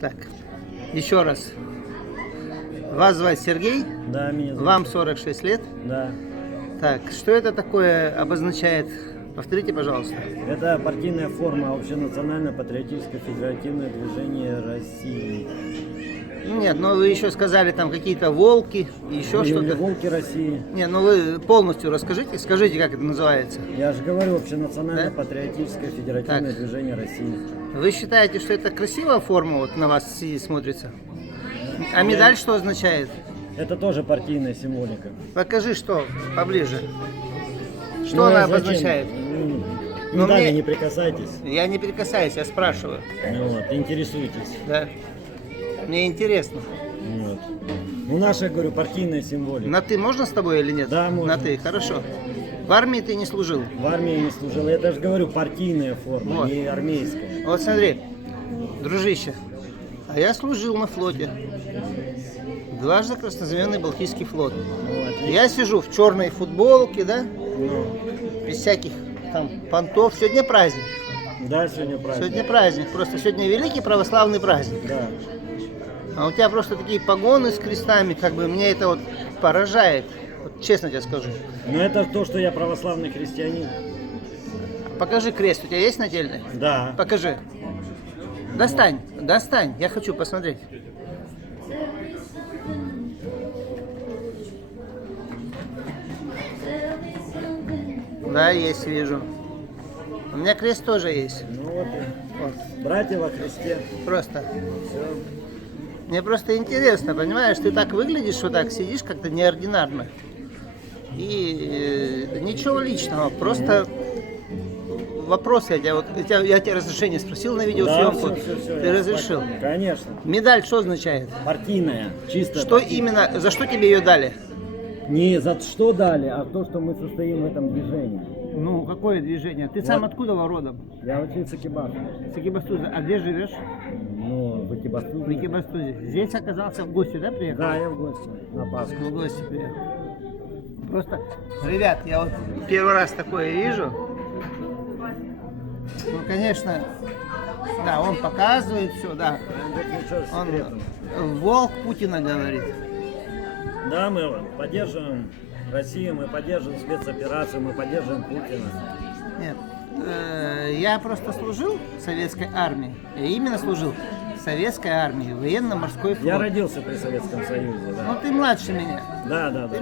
Так, еще раз. Вас звать Сергей? Да, меня зовут. Вам 46 лет? Да. Так, что это такое обозначает? Повторите, пожалуйста. Это партийная форма общенационально-патриотическое федеративное движение России. Нет, но вы еще сказали там какие-то волки, еще Или что-то. волки России. Не, ну вы полностью расскажите, скажите, как это называется. Я же говорю, общенационально-патриотическое федеративное Так. движение России. Вы считаете, что это красивая форма вот на вас сидит, смотрится? А медаль что означает? Это тоже партийная символика. Покажи, что поближе. Что Ну, она а зачем? обозначает? Ну, мне- не прикасайтесь. Я не прикасаюсь, я спрашиваю. Ну, вот, интересуйтесь. Да. Мне интересно. Вот. Ну, наша, я говорю, партийная символика. На ты можно с тобой или нет? Да, можно. На ты, хорошо. В армии ты не служил. В армии не служил. Я даже говорю, партийная форма, Вот. не армейская. Вот смотри, дружище, а я служил на флоте. Дважды краснознаменный Балтийский флот. Ну, отлично. Я сижу в черной футболке, да, Ну, без всяких там понтов. Сегодня праздник. да, сегодня праздник. Сегодня праздник. Просто сегодня великий православный праздник. Да. А у тебя просто такие погоны с крестами, как бы мне это вот поражает. Вот честно тебе скажу. Но это то, что я православный христианин. Покажи крест, у тебя есть нательный? Да. Покажи. Достань, достань, я хочу посмотреть. Да, есть, вижу. У меня крест тоже есть. Ну вот, Вот, братья во Христе. просто. Все. Мне просто интересно, понимаешь, ты так выглядишь, вот так сидишь как-то неординарно. И ничего личного, просто вопрос я тебя, я тебе разрешение спросил на видеосъемку, Да, все, ты разрешил. Конечно. Медаль что означает? Партийная, чисто. Что партийная. именно, за что тебе ее дали? Не за что дали, а то, что мы состоим в этом движении. Ну, какое движение? Ты сам откуда родом? Я учился кибасу. С Экибастуза. А где живешь? Ну, в Экибастузе. В Экибастузе. Здесь оказался в гости, да, приехал? Да, я в гости на Пасху. В гости приехал. Просто, ребят, я вот первый раз такое вижу. Ну, конечно, да, он показывает все, да. Ничего Он секретного. волк Путина говорит. Да, мы поддерживаем Россию, мы поддерживаем спецоперацию, мы поддерживаем Путина. Нет, я просто служил в советской армии. Я именно служил в советской армии, военно-морской флот. Я родился при Советском Союзе, Ну, да. ты младше меня. Да, да, да.